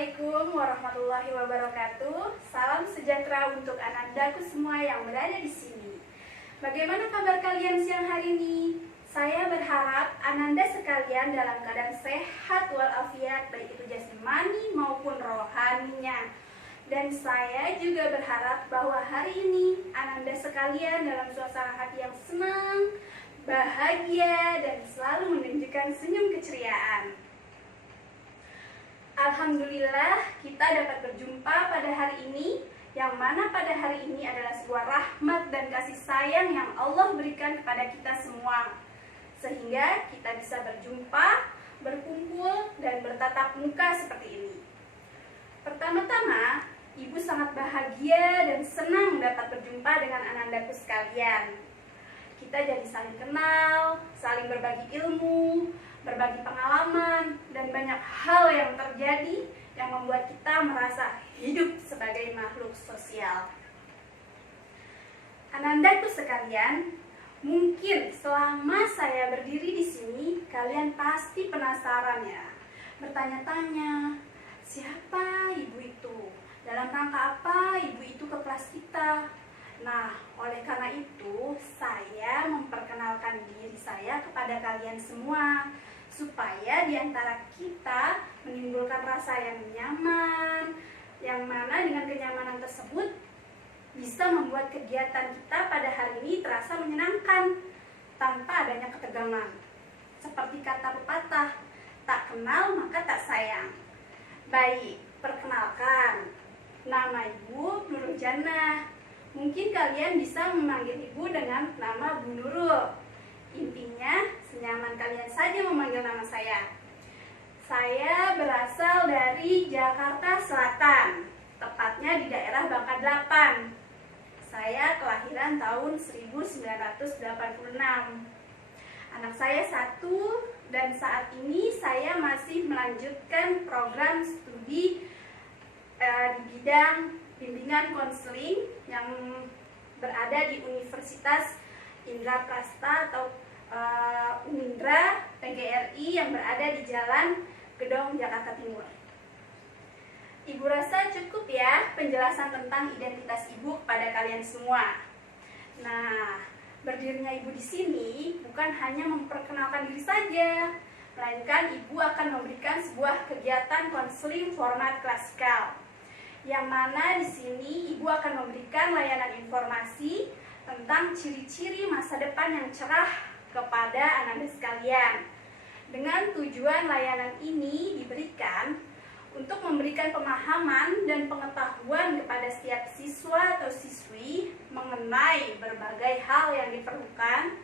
Assalamualaikum warahmatullahi wabarakatuh. Salam sejahtera untuk anandaku semua yang berada di sini. Bagaimana kabar kalian siang hari ini? Saya berharap ananda sekalian dalam keadaan sehat walafiat, baik itu jasmani maupun rohaninya. Dan saya juga berharap bahwa hari ini ananda sekalian dalam suasana hati yang senang, bahagia, dan selalu menunjukkan senyum keceriaan. Alhamdulillah kita dapat berjumpa pada hari ini, yang mana pada hari ini adalah sebuah rahmat dan kasih sayang yang Allah berikan kepada kita semua, sehingga kita bisa berjumpa, berkumpul, dan bertatap muka seperti ini. Pertama-tama, Ibu sangat bahagia dan senang dapat berjumpa dengan anandaku sekalian. Kita jadi saling kenal, saling berbagi ilmu, berbagi pengalaman, dan banyak hal yang terjadi yang membuat kita merasa hidup sebagai makhluk sosial. Anandaku sekalian, mungkin selama saya berdiri di sini, kalian pasti penasaran ya, bertanya-tanya, siapa ibu itu? Dalam rangka apa ibu itu ke kelas kita? Nah, oleh karena itu, saya memperkenalkan diri saya kepada kalian semua, supaya di antara kita menimbulkan rasa yang nyaman, yang mana dengan kenyamanan tersebut bisa membuat kegiatan kita pada hari ini terasa menyenangkan, tanpa adanya ketegangan. Seperti kata pepatah, tak kenal maka tak sayang. Baik, perkenalkan, nama Ibu Nurul Jannah. Mungkin kalian bisa memanggil ibu dengan nama Bu Nurul. Intinya, senyaman kalian saja memanggil nama saya. Saya berasal dari Jakarta Selatan, tepatnya di daerah Bangka 8. Saya kelahiran tahun 1986. Anak saya 1, dan saat ini saya masih melanjutkan program studi di bidang bimbingan konseling yang berada di Universitas Indraprasta atau Unindra PGRI yang berada di Jalan Gedong, Jakarta Timur. Ibu rasa cukup ya penjelasan tentang identitas ibu kepada kalian semua. Nah, berdirinya ibu di sini bukan hanya memperkenalkan diri saja, melainkan ibu akan memberikan sebuah kegiatan konseling format klasikal, yang mana di sini ibu akan memberikan layanan informasi tentang ciri-ciri masa depan yang cerah kepada ananda sekalian. Dengan tujuan layanan ini diberikan untuk memberikan pemahaman dan pengetahuan kepada setiap siswa atau siswi mengenai berbagai hal yang diperlukan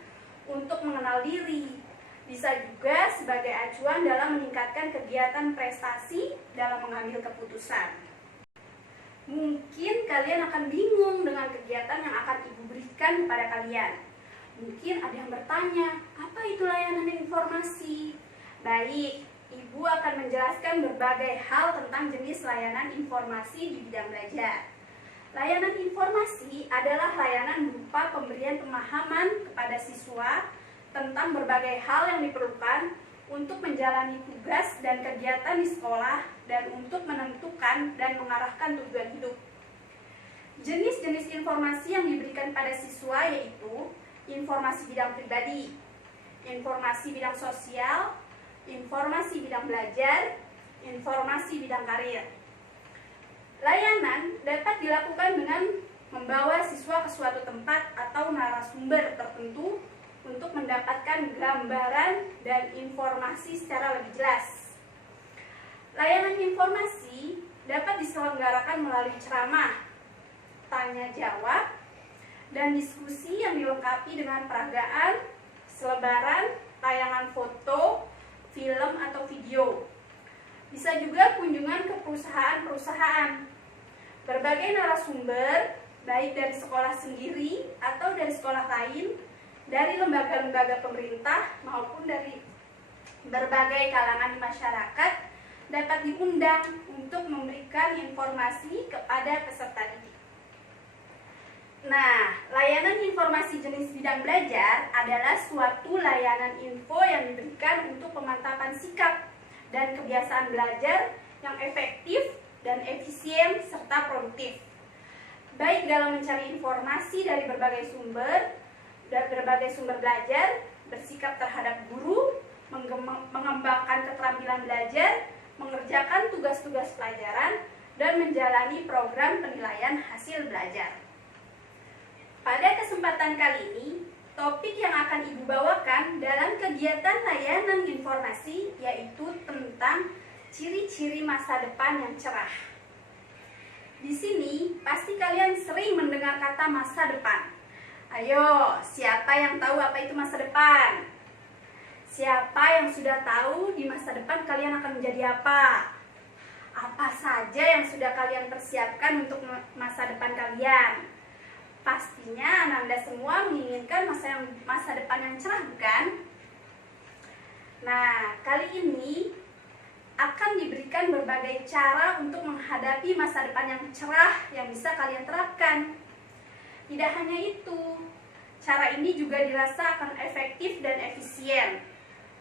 untuk mengenal diri. Bisa juga sebagai acuan dalam meningkatkan kegiatan prestasi dalam mengambil keputusan. Mungkin kalian akan bingung dengan kegiatan yang akan ibu berikan kepada kalian. Mungkin ada yang bertanya, apa itu layanan informasi? Baik, ibu akan menjelaskan berbagai hal tentang jenis layanan informasi di bidang belajar. Layanan informasi adalah layanan berupa pemberian pemahaman kepada siswa tentang berbagai hal yang diperlukan untuk menjalani tugas dan kegiatan di sekolah dan untuk menentukan dan mengarahkan tujuan hidup. Jenis-jenis informasi yang diberikan pada siswa yaitu informasi bidang pribadi, informasi bidang sosial, informasi bidang belajar, informasi bidang karir. Layanan dapat dilakukan dengan membawa siswa ke suatu tempat atau narasumber tertentu untuk mendapatkan gambaran dan informasi secara lebih jelas. Layanan informasi dapat diselenggarakan melalui ceramah, tanya jawab, dan diskusi yang dilengkapi dengan peragaan, selebaran, tayangan foto, film atau video. Bisa juga kunjungan ke perusahaan-perusahaan. Berbagai narasumber, baik dari sekolah sendiri atau dari sekolah lain, dari lembaga-lembaga pemerintah maupun dari berbagai kalangan masyarakat dapat diundang untuk memberikan informasi kepada peserta didik. Nah, layanan informasi jenis bidang belajar adalah suatu layanan info yang diberikan untuk pemantapan sikap dan kebiasaan belajar yang efektif dan efisien serta produktif, baik dalam mencari informasi dari berbagai sumber belajar, bersikap terhadap guru, mengembangkan keterampilan belajar, mengerjakan tugas-tugas pelajaran, dan menjalani program penilaian hasil belajar. Pada kesempatan kali ini, topik yang akan Ibu bawakan dalam kegiatan layanan informasi yaitu tentang ciri-ciri masa depan yang cerah. Di sini pasti kalian sering mendengar kata masa depan. Ayo, siapa yang tahu apa itu masa depan? Siapa yang sudah tahu di masa depan kalian akan menjadi apa? Apa saja yang sudah kalian persiapkan untuk masa depan kalian? Pastinya Anda semua menginginkan masa depan yang cerah, bukan? Nah, kali ini akan diberikan berbagai cara untuk menghadapi masa depan yang cerah yang bisa kalian terapkan. Tidak hanya itu, cara ini juga dirasa akan efektif dan efisien,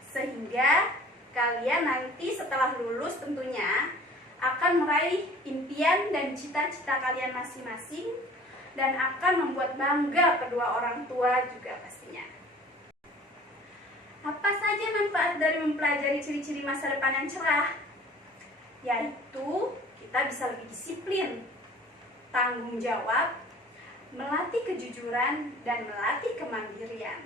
sehingga kalian nanti setelah lulus tentunya akan meraih impian dan cita-cita kalian masing-masing dan akan membuat bangga kedua orang tua juga pastinya. Apa saja manfaat dari mempelajari ciri-ciri masa depan yang cerah? Yaitu kita bisa lebih disiplin, tanggung jawab, melatih kejujuran, dan melatih kemandirian.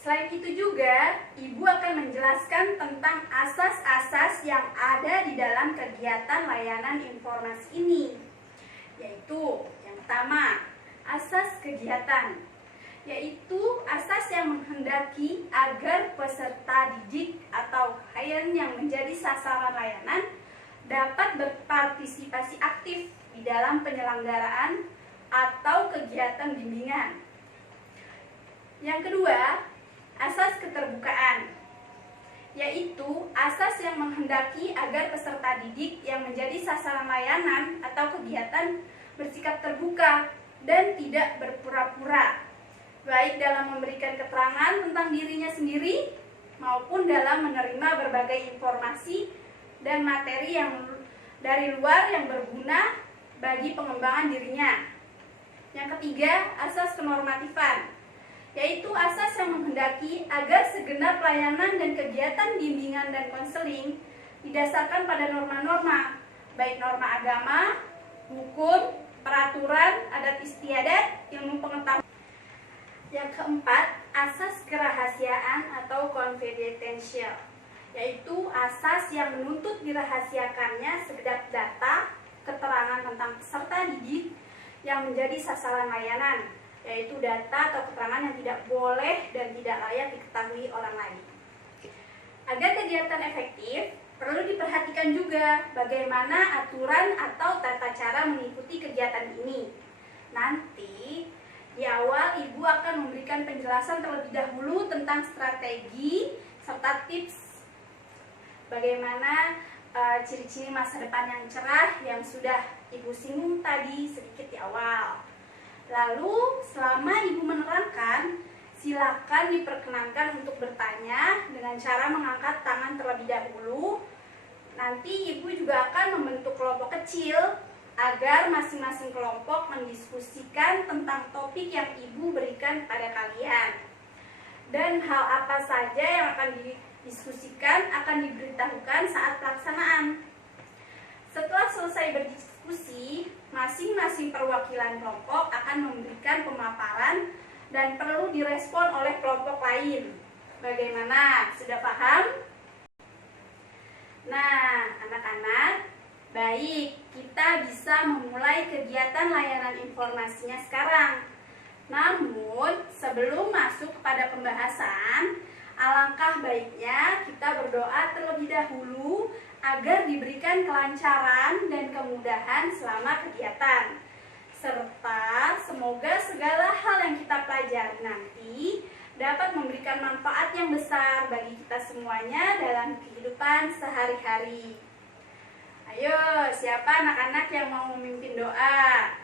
Selain itu juga, Ibu akan menjelaskan tentang asas-asas yang ada di dalam kegiatan layanan informasi ini. Yaitu yang pertama, asas kegiatan, yaitu asas yang menghendaki agar peserta didik atau klien yang menjadi sasaran layanan dapat berpartisipasi aktif di dalam penyelenggaraan atau kegiatan bimbingan. Yang kedua, asas keterbukaan, yaitu asas yang menghendaki agar peserta didik yang menjadi sasaran layanan atau kegiatan bersikap terbuka dan tidak berpura-pura, baik dalam memberikan keterangan tentang dirinya sendiri maupun dalam menerima berbagai informasi dan materi yang dari luar yang berguna bagi pengembangan dirinya. Yang ketiga, asas kenormatifan, yaitu asas yang menghendaki agar segenap layanan dan kegiatan bimbingan dan konseling didasarkan pada norma-norma, baik norma agama, hukum, peraturan, adat istiadat, ilmu pengetahuan. Yang keempat, asas kerahasiaan atau confidential, yaitu asas yang menuntut dirahasiakannya segenap data, keterangan tentang peserta didik yang menjadi sasaran layanan, yaitu data atau keterangan yang tidak boleh dan tidak layak diketahui orang lain. Agar kegiatan efektif, perlu diperhatikan juga bagaimana aturan atau tata cara mengikuti kegiatan ini. Nanti di awal Ibu akan memberikan penjelasan terlebih dahulu tentang strategi serta tips bagaimana ciri-ciri masa depan yang cerah yang sudah Ibu singgung tadi sedikit di awal. Lalu selama Ibu menerangkan, silakan diperkenankan untuk bertanya dengan cara mengangkat tangan terlebih dahulu. Nanti Ibu juga akan membentuk kelompok kecil agar masing-masing kelompok mendiskusikan tentang topik yang Ibu berikan pada kalian. Dan hal apa saja yang akan didiskusikan akan diberitahukan saat pelaksanaan. Setelah selesai berdiskusi, masing-masing perwakilan kelompok akan memberikan pemaparan dan perlu direspon oleh kelompok lain. Bagaimana? Sudah paham? Nah, anak-anak, baik, kita bisa memulai kegiatan layanan informasinya sekarang. Namun, sebelum masuk kepada pembahasan, alangkah baiknya kita berdoa terlebih dahulu agar diberikan kelancaran dan kemudahan selama kegiatan. Serta semoga segala hal yang kita pelajari nanti dapat memberikan manfaat yang besar bagi kita semuanya dalam kehidupan sehari-hari. Ayo, siapa anak-anak yang mau memimpin doa?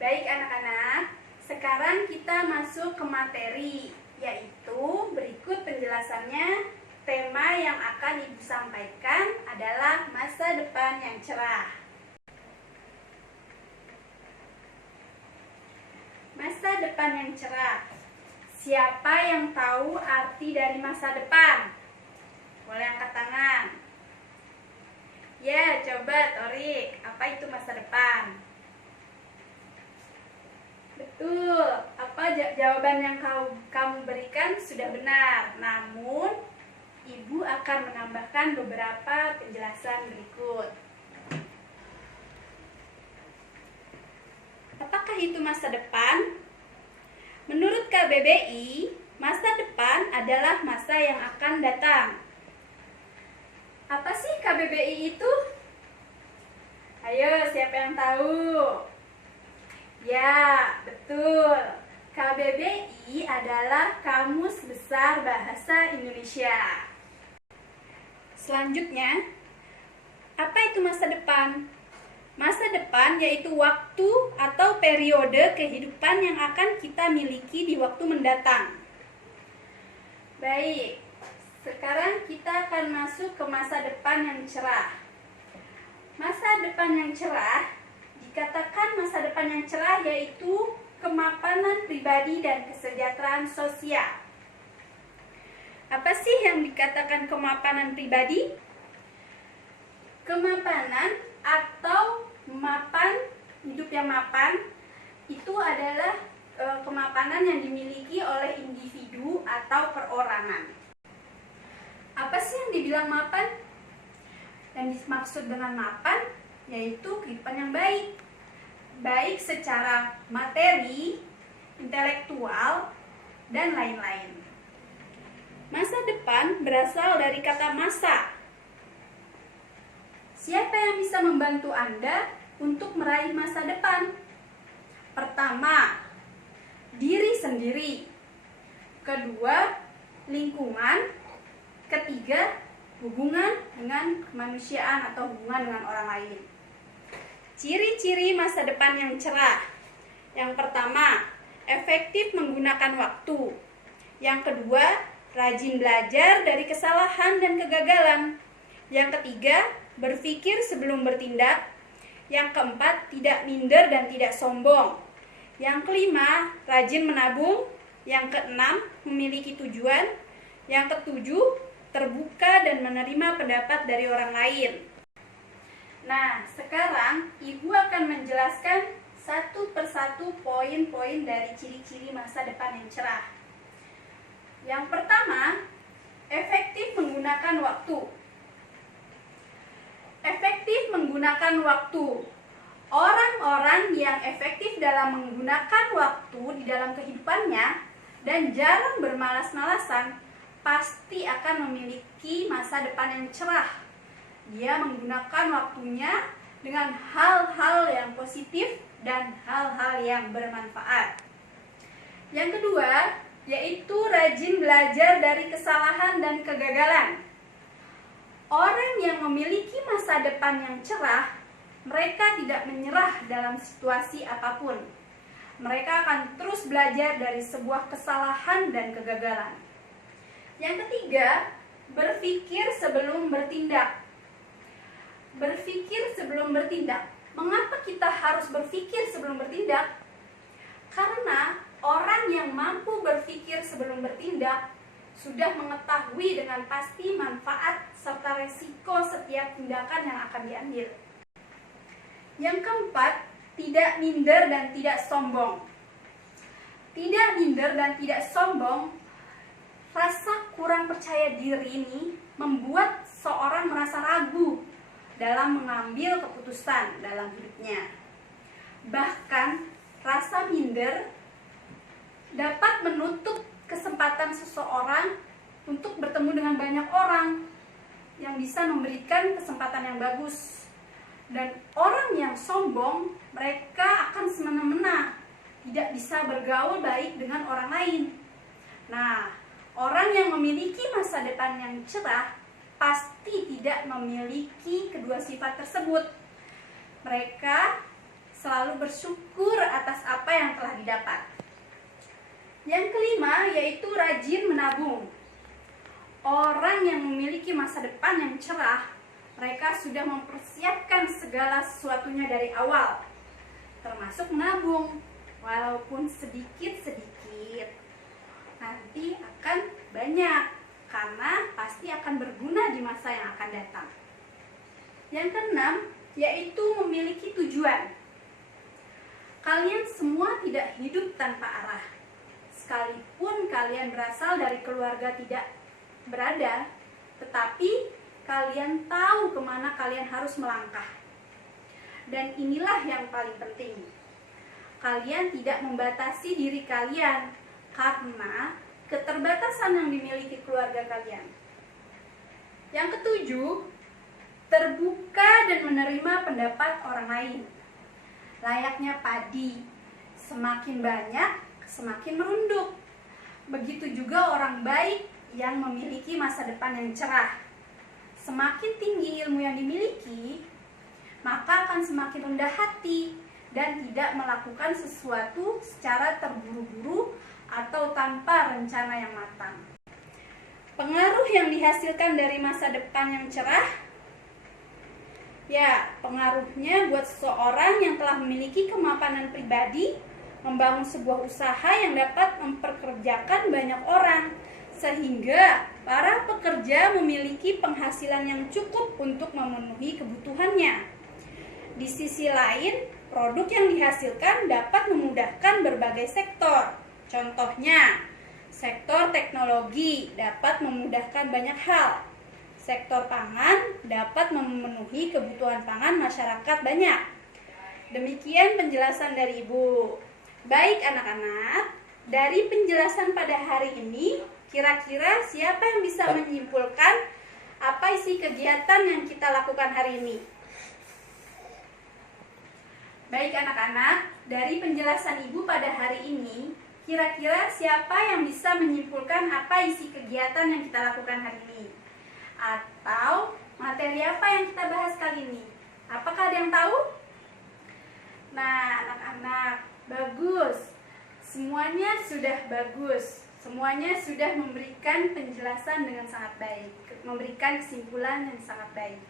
Baik anak-anak, sekarang kita masuk ke materi, yaitu berikut penjelasannya tema yang akan Ibu sampaikan adalah masa depan yang cerah. Masa depan yang cerah. Siapa yang tahu arti dari masa depan? Boleh angkat tangan. Ya, coba Torik, apa itu masa depan? Betul, jawaban yang kamu berikan sudah benar. Namun, Ibu akan menambahkan beberapa penjelasan berikut. Apakah itu masa depan? Menurut KBBI, masa depan adalah masa yang akan datang. Apa sih KBBI itu? Ayo, siapa yang tahu? Ya, betul. KBBI adalah Kamus Besar Bahasa Indonesia. Selanjutnya, apa itu masa depan? Masa depan yaitu waktu atau periode kehidupan yang akan kita miliki di waktu mendatang. Baik, sekarang kita akan masuk ke masa depan yang cerah. Masa depan yang cerah, dikatakan masa depan yang cerah yaitu kemapanan pribadi dan kesejahteraan sosial. Apa sih yang dikatakan kemapanan pribadi? Kemapanan atau mapan, hidup yang mapan, itu adalah kemapanan yang dimiliki oleh individu atau perorangan. Apa sih yang dibilang mapan? Yang dimaksud dengan mapan yaitu kehidupan yang baik. Baik secara materi, intelektual, dan lain-lain. Masa depan berasal dari kata masa. Siapa yang bisa membantu Anda untuk meraih masa depan? Pertama, diri sendiri. Kedua, lingkungan. Ketiga, hubungan dengan kemanusiaan atau hubungan dengan orang lain. Ciri-ciri masa depan yang cerah. Yang pertama, efektif menggunakan waktu. Yang kedua, rajin belajar dari kesalahan dan kegagalan. Yang ketiga, berpikir sebelum bertindak. Yang keempat, tidak minder dan tidak sombong. Yang kelima, rajin menabung. Yang keenam, memiliki tujuan. Yang ketujuh, terbuka dan menerima pendapat dari orang lain. Nah, sekarang Ibu akan menjelaskan satu persatu poin-poin dari ciri-ciri masa depan yang cerah. Yang pertama, efektif menggunakan waktu. Efektif menggunakan waktu. Orang-orang yang efektif dalam menggunakan waktu di dalam kehidupannya dan jarang bermalas-malasan pasti akan memiliki masa depan yang cerah. Dia menggunakan waktunya dengan hal-hal yang positif dan hal-hal yang bermanfaat. Yang kedua, yaitu rajin belajar dari kesalahan dan kegagalan. Orang yang memiliki masa depan yang cerah, mereka tidak menyerah dalam situasi apapun. Mereka akan terus belajar dari sebuah kesalahan dan kegagalan. Yang ketiga, berpikir sebelum bertindak. Berpikir sebelum bertindak. Mengapa kita harus berpikir sebelum bertindak? Karena orang yang mampu berpikir sebelum bertindak sudah mengetahui dengan pasti manfaat serta resiko setiap tindakan yang akan diambil. Yang keempat, tidak minder dan tidak sombong. Tidak minder dan tidak sombong, rasa kurang percaya diri ini membuat seorang merasa ragu dalam mengambil keputusan dalam hidupnya. Bahkan, rasa minder dapat menutup kesempatan seseorang untuk bertemu dengan banyak orang yang bisa memberikan kesempatan yang bagus. Dan orang yang sombong, mereka akan semena-mena tidak bisa bergaul baik dengan orang lain. Nah, orang yang memiliki masa depan yang cerah pasti tidak memiliki kedua sifat tersebut. Mereka selalu bersyukur atas apa yang telah didapat. Yang kelima, yaitu rajin menabung. Orang yang memiliki masa depan yang cerah, mereka sudah mempersiapkan segala sesuatunya dari awal, termasuk menabung, walaupun sedikit-sedikit. Nanti akan banyak, karena pasti akan berguna di masa yang akan datang. Yang keenam, yaitu memiliki tujuan. Kalian semua tidak hidup tanpa arah. Sekalipun kalian berasal dari keluarga tidak berada, tetapi kalian tahu kemana kalian harus melangkah. Dan inilah yang paling penting. Kalian tidak membatasi diri kalian karena keterbatasan yang dimiliki keluarga kalian. Yang ketujuh, terbuka dan menerima pendapat orang lain. Layaknya padi, semakin banyak, semakin merunduk. Begitu juga orang baik yang memiliki masa depan yang cerah. Semakin tinggi ilmu yang dimiliki, maka akan semakin rendah hati dan tidak melakukan sesuatu secara terburu-buru atau tanpa rencana yang matang. Pengaruh yang dihasilkan dari masa depan yang cerah, ya, pengaruhnya buat seseorang yang telah memiliki kemapanan pribadi, membangun sebuah usaha yang dapat memperkerjakan banyak orang, sehingga para pekerja memiliki penghasilan yang cukup untuk memenuhi kebutuhannya. Di sisi lain, produk yang dihasilkan dapat memudahkan berbagai sektor. Contohnya, sektor teknologi dapat memudahkan banyak hal. Sektor pangan dapat memenuhi kebutuhan pangan masyarakat banyak. Demikian penjelasan dari Ibu. Baik anak-anak, dari penjelasan pada hari ini, kira-kira siapa yang bisa menyimpulkan apa isi kegiatan yang kita lakukan hari ini? Baik anak-anak, dari penjelasan Ibu pada hari ini, kira-kira siapa yang bisa menyimpulkan apa isi kegiatan yang kita lakukan hari ini? Atau materi apa yang kita bahas kali ini? Apakah ada yang tahu? Nah, anak-anak, bagus. Semuanya sudah bagus. Semuanya sudah memberikan penjelasan dengan sangat baik, memberikan kesimpulan yang sangat baik.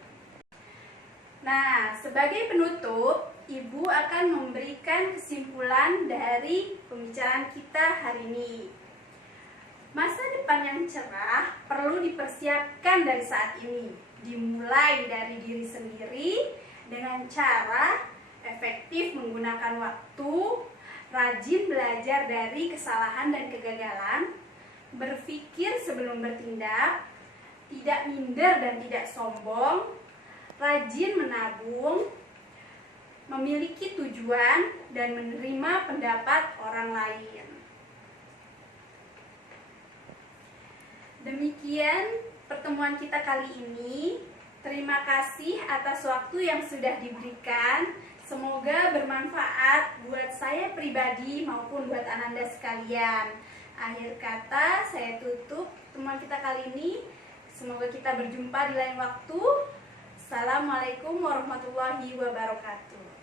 Nah, sebagai penutup, Ibu akan memberikan kesimpulan dari pembicaraan kita hari ini. Masa depan yang cerah perlu dipersiapkan dari saat ini, dimulai dari diri sendiri dengan cara efektif menggunakan waktu, rajin belajar dari kesalahan dan kegagalan, berpikir sebelum bertindak, tidak minder dan tidak sombong, rajin menabung, memiliki tujuan, dan menerima pendapat orang lain. Demikian pertemuan kita kali ini. Terima kasih atas waktu yang sudah diberikan. Semoga bermanfaat buat saya pribadi maupun buat Ananda sekalian. Akhir kata, saya tutup pertemuan kita kali ini. Semoga kita berjumpa di lain waktu. Assalamualaikum warahmatullahi wabarakatuh.